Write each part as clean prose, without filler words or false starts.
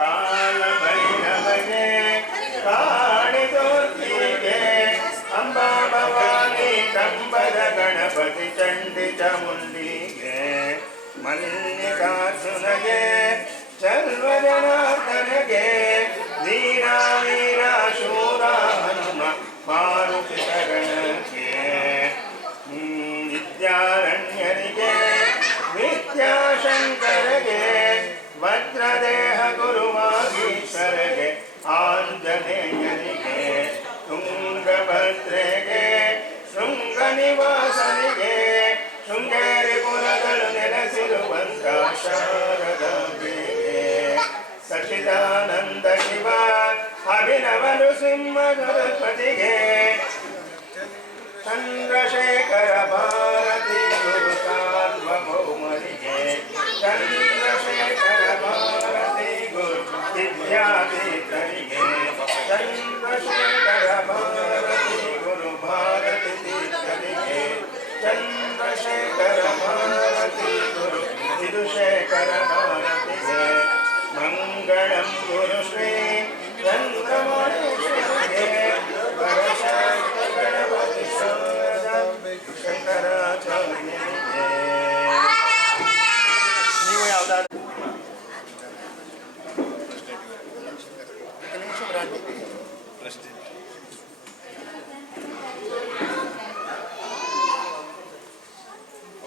ಕಾಲಭೈರವಗೆ ಕಾಳಿದುರ್ಗಿಗೆ ಅಂಬಾ ಭವಾನಿ ಕಂಬದ ಗಣಪತಿ ಚಂಡಿ ಚಾಮುಂಡಿಗೆ ಮಲ್ಲಿಕಾರ್ಜುನಗೆ ಸರ್ವಜನಾರ್ದನಗೆ ವೀರ ವೀರ ಶೂರ ಹನುಮ ಮಾರುತಿ ಶರಣಕ್ಕೆ ವಿದ್ಯಾರಣ್ಯರಿಗೆ ವಿದ್ಯಾಶಂಕರಗೆ ವಜ್ರದೇಹ ಗುರುವಾಗೀಶ್ವರಗೆ ಆಂಜನೇಯನಿಗೆ ತುಂಗಭದ್ರೆಗೆ ಶೃಂಗ ನಿವಾಸನಿಗೆ ಶೃಂಗೇರಿ ಪುರಗಳು ನೆಲೆಸಿರುವಂತ ಶಾರದಾಂಬೆಗೆ ಸಚಿದಾನಂದ ಶಿವ ಅಭಿನವ ನೃಸಿಂಹ ಗಣಪತಿಗೆ ಚಂದ್ರಶೇಖರ ಭಾರತಿ ಗುರು ಸಾರ್ವಭೌಮರಿಗೆ ಚಂದ್ರಶೇಖರ ಭಾರತಿ ಗುರು ವಿದ್ಯಾತೀರ್ಥರಿಗೆ ಚಂದ್ರಶೇಖರ ಭಾರತಿ ಗುರು ಭಾರತಿ ತೀರ್ಥರಿಗೆ ಚಂದ್ರಶೇಖರ ಭಾರತಿ ಗುರು ವಿಧುಶೇಖರ ಭಾರತಿಗೆ ಮಂಗಳಂ ಗುರು ಶ್ರೀ ಚಂದ್ರಮೌಳೇಶ್ವರಿಗೆ ಗಣಪತಿ ಶಂಕರಾಚಾರ್ಯನಿಗೆ ನೀವು ಯಾವ್ದಾದ್ರು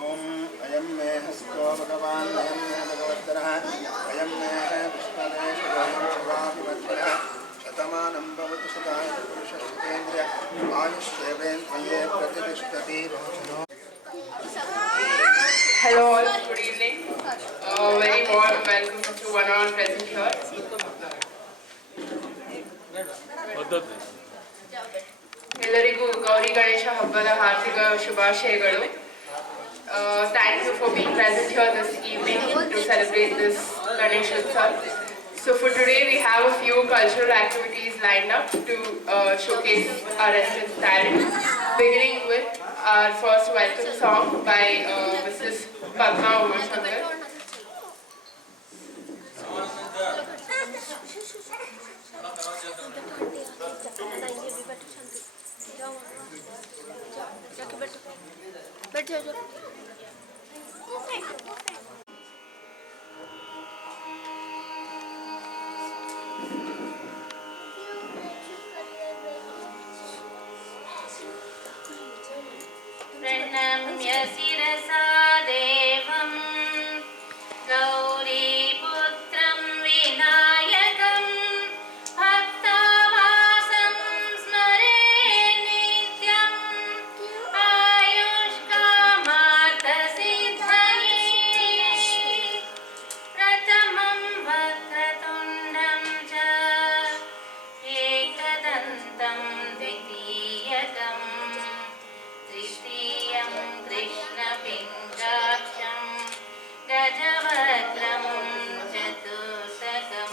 ಓಂ ಅಯಂ ಮೇ ಹಸ್ತೋ ಭಗವಾನ್ ಅಯಂ ಮೇ ಭಗವತ್ತರಃ ಅಯಂ May ವಿಶ್ವದೇಶಿವರ್ಧನ ಶತಮಾನಂ ಭವತು ಸದಾಯ ಪುರುಷೇಂದ್ರಿಯ ಆಯುಷ್ಯೇಂದ್ರಿಯೇ ಪ್ರತಿಷ್ಠತಿ. Hello all, good evening. Very warm welcome to one hour present here. ಎಲ್ಲರಿಗೂ ಗೌರಿ ಗಣೇಶ ಹಬ್ಬದ ಹಾರ್ದಿಕ ಶುಭಾಶಯಗಳು. Thank you for being present here this evening to celebrate this Ganesh Utsav. So for today we have a few cultural activities lined up to showcase our residents' talent, beginning with our first welcome song by Mrs. Padma Umashankar. प्रणम्य शिरसा देवं गौरीपुत्रं विनायकं भक्तावासं स्मरे नित्यम् आयुष्कामार्थसिद्धये प्रथमं वक्रतुण्डं च एकदन्तं द्वितीयकम् तृतीयं कृष्णपिङ्गाक्षं गजवक्त्रं चतुर्थकं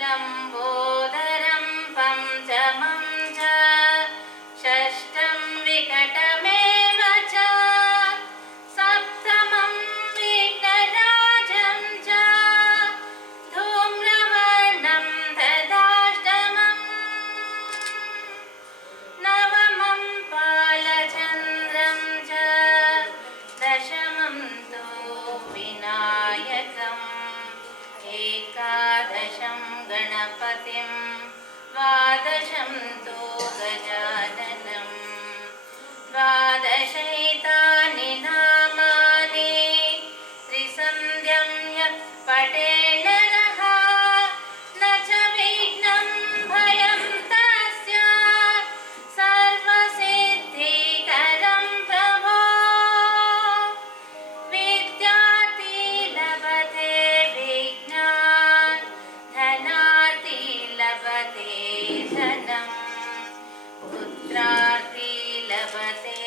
लम्बोदरं पञ्चमं च षष्ठं विकटमेव च सप्तमं विघ्नराजं च धूम्रवर्णं तदाष्टमम् नवमं बालचन्द्रं च दशमं तु विनायकम् एकादशं गणपतिं द्वादशं तु गजाननं द्वादशैतानि नामानि त्रिसन्ध्यं यः पठेन्न नः न च विघ्नं भयं तस्य सर्वसिद्धिकरं प्रभो विद्यार्थी लभते विज्ञान धनार्थी लभते धनं पुत्रार्थी लभते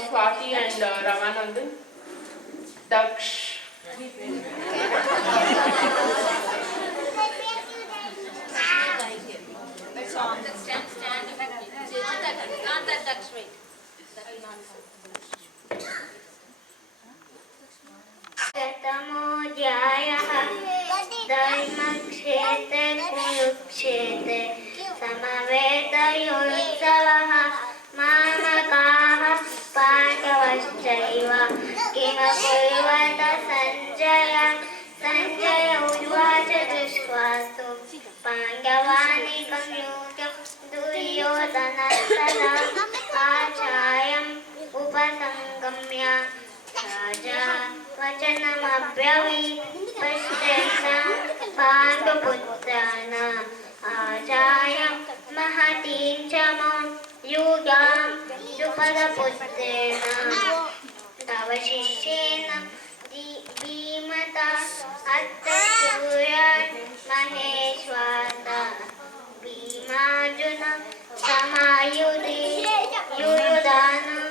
Swati and Ramanandan. Daksh. शतमोऽध्यायः धर्मक्षेत्रे कुरुक्षेत्रे समवेतयोत्सवः मामकाः पाण्डवश्चैव किमकुर्वत सञ्जय सञ्जय उवाच दृष्ट्वास्तु पाण्डवानीकं युद्धं दुर्योधनस्तदा आचार्यम् उपसङ्गम्य राजा वचनमब्रवीत् पश्येता पाण्डुपुत्राणाम् आचार्य महतीं च मां युगां द्रुपदपुत्रेण तव शिष्येन भीमता अर्थशूरान् महेश्वासा भीमार्जुन समायुधि युयुधानं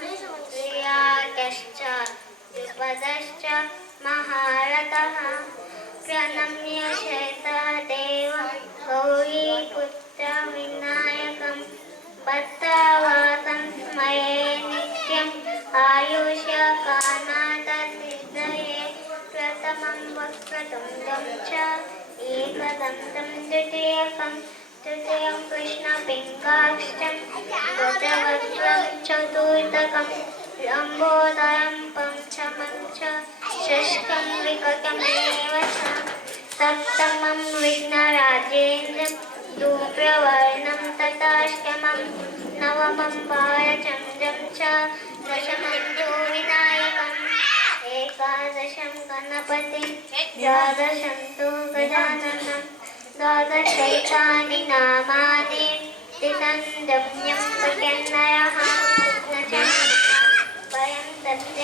श्रियाकश्च द्रुपदश्च महारथः प्रणम्य शैतादेव गौरीपुत्र विनायकं भद्रवासं स्मरे नित्यम् आयुष्यकानाथसिद्धये प्रथमं वक्रतुण्डं च एकदन्तं द्वितीयकं तृतीयं कृष्णपिङ्गाक्षं चतुर्थं चतुर्थकं लम्बोदरं पञ्चमं च षष्ठं विकटमेव च सप्तमं विघ्नराजेन्द्रं धूम्रवर्णं तथाष्टमं नवमं बालचन्द्रं च दशमं तु विनायकम् एकादशं गणपतिं द्वादशं तु गजाननं द्वादशैतानि नामानि त्रिसन्ध्यं प्रत्यन्नयः न च वयं तस्य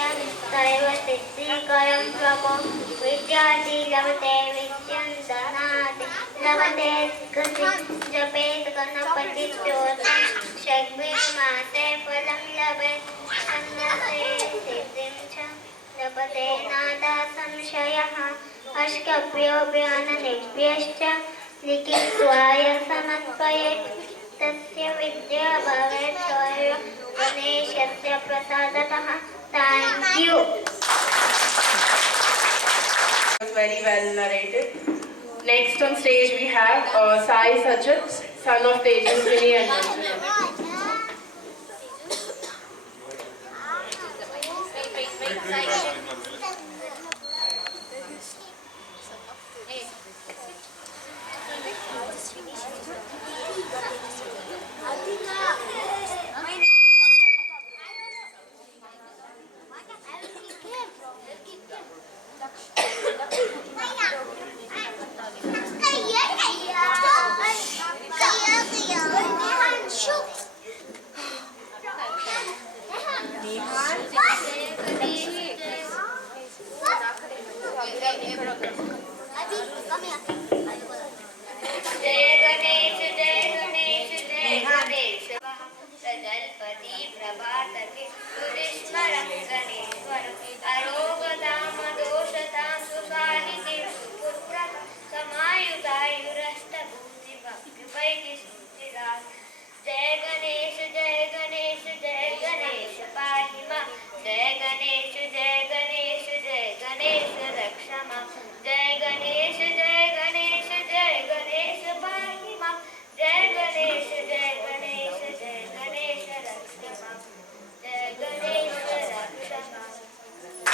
सर्वसिद्धिकरं प्रभो विद्यार्थी लभते विद्यं धनात् लभते गतिं जपेत् गणपतिस्तोत्रं षड्विमासे फलं लभेत् छन्दसे सिद्धिं च लभते नादा संशयः अष्टभ्यो ज्ञाननिभ्यश्च लिखित्वाय समर्पयेत् तस्य विद्या भवेत् शौर्य गणेशस्य प्रसादतः. Thank you. Very well narrated. Next on stage we have Sai Sajat, son of Tejaswini and Manjusha. Shoot! ಪ್ರತಿ ಪ್ರಭಾತಕ್ಕೆ ಸುಧಿಸ್ಮರಂ ಗಣೇಶ್ವರ ಅರೋಗತಾಮ ದೋಷತಾಂ ಸುಸಾಹಿತಿ ಸುಪುತ್ರ समायुधायुरष्टभूति भक्तिपैति सुचिरा जय गणेश पाहि मां जय गणेश रक्ष मां जय गणेश पाहि मां जय गणेश रक्ष मां जय गणेश रक्ष मां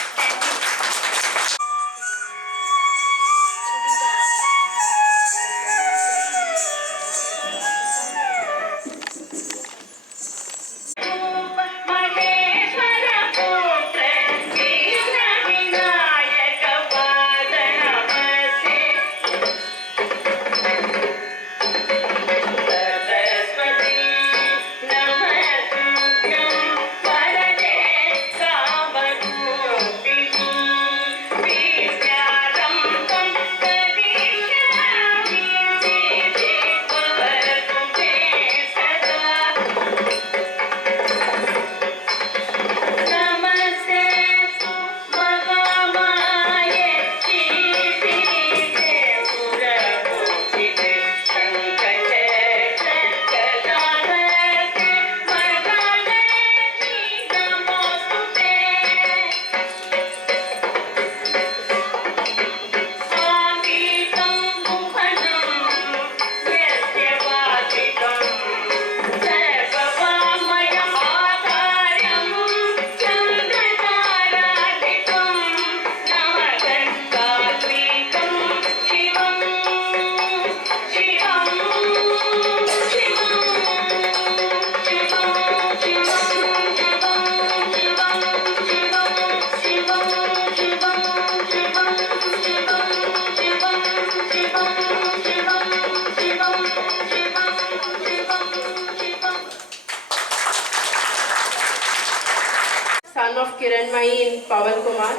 Son of Kiranmai and Pawan Kumar.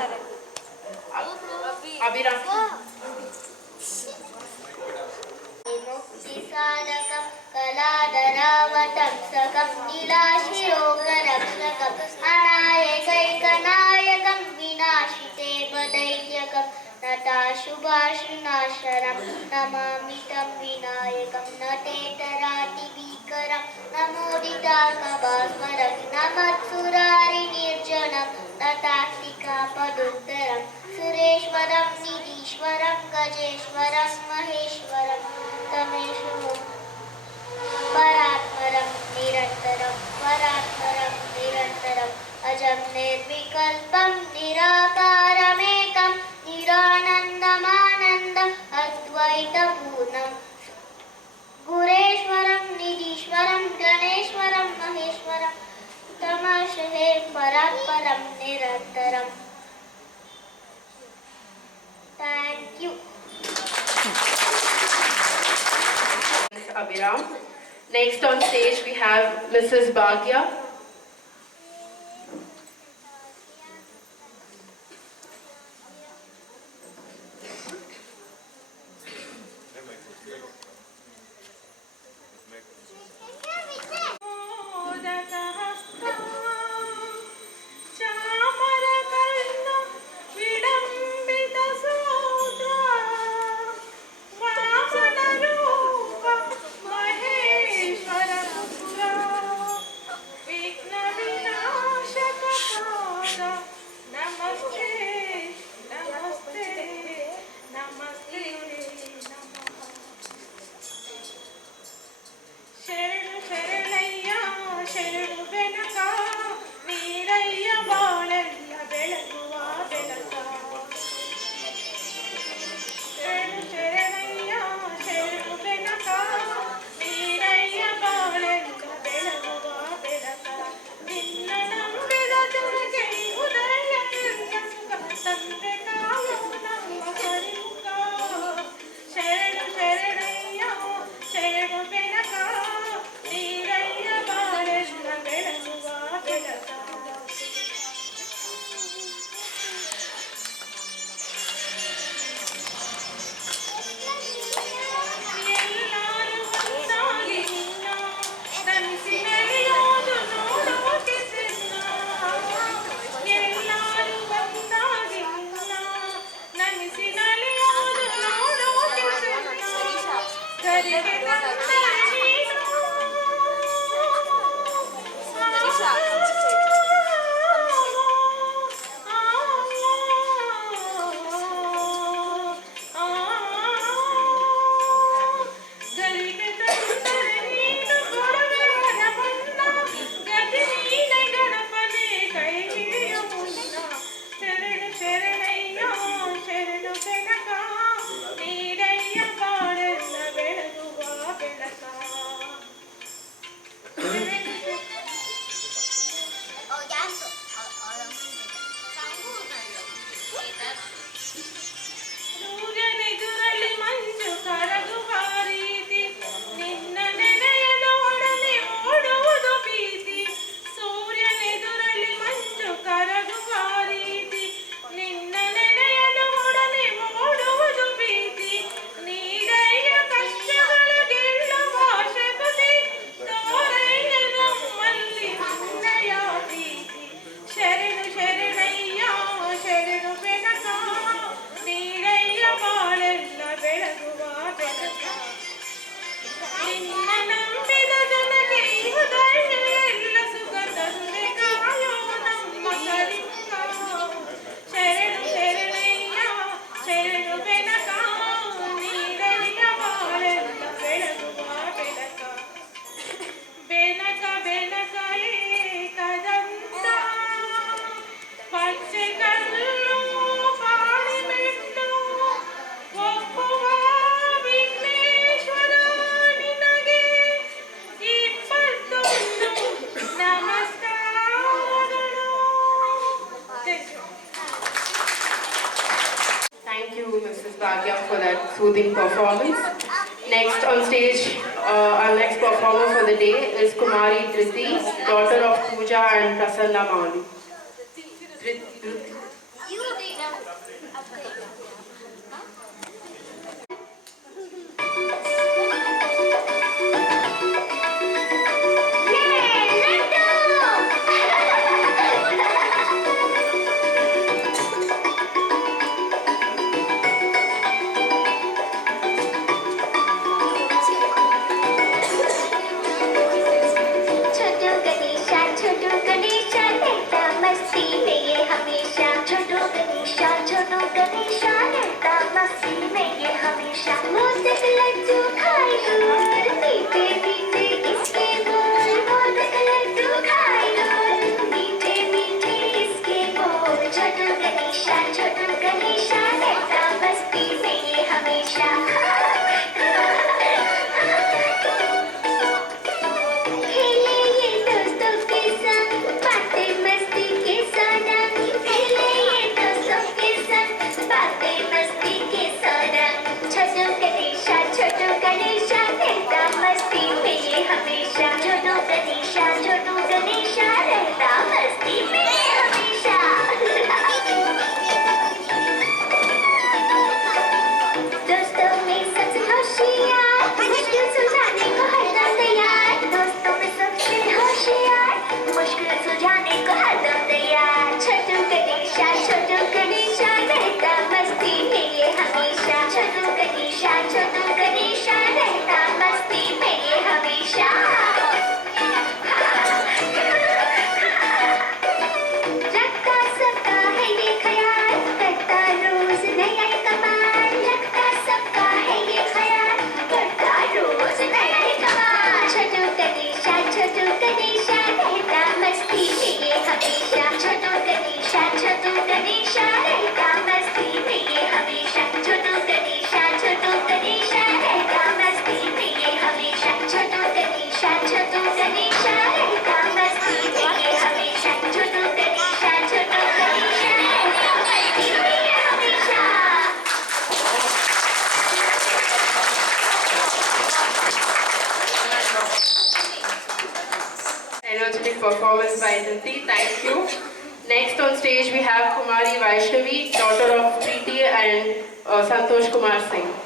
Abhiram. साधकं कलाधरावतं सकं नीलाशिरोगरक्षकम् अनायकैकनायकं विनाशिते वदैत्यकं नताशुभाशुनाशरं Namami तं विनायकं नतेतरातिभीकरं नमोदिताकभास्मरं नमत्सुरारिनिर्जनं नतास्तिकापदुत्तरं सुरेश्वरं निधीश्वरं गजेश्वरं महेश्वरं तमेषु परात्परं निरन्तरम् अजं निर्विकल्पं निराकारमेकं निरानन्दमानन्दम् अद्वैतपूर्णं गुरेश्वरं निधीश्वरं गणेश्वरं महेश्वरं तमशहे परात्परं निरन्तरम् Thank you. Abhiram. Next on stage we have Mrs. Bhagya. ನಿನ್ನ soothing performance. Next on stage, our next performer for the day is Kumari Dhriti, daughter of Pooja and Prasanna Mauli. Energetic performance by Dhriti. Thank you. Next on stage we have Kumari Vaishnavi, daughter of Preeti and Santosh Kumar Singh.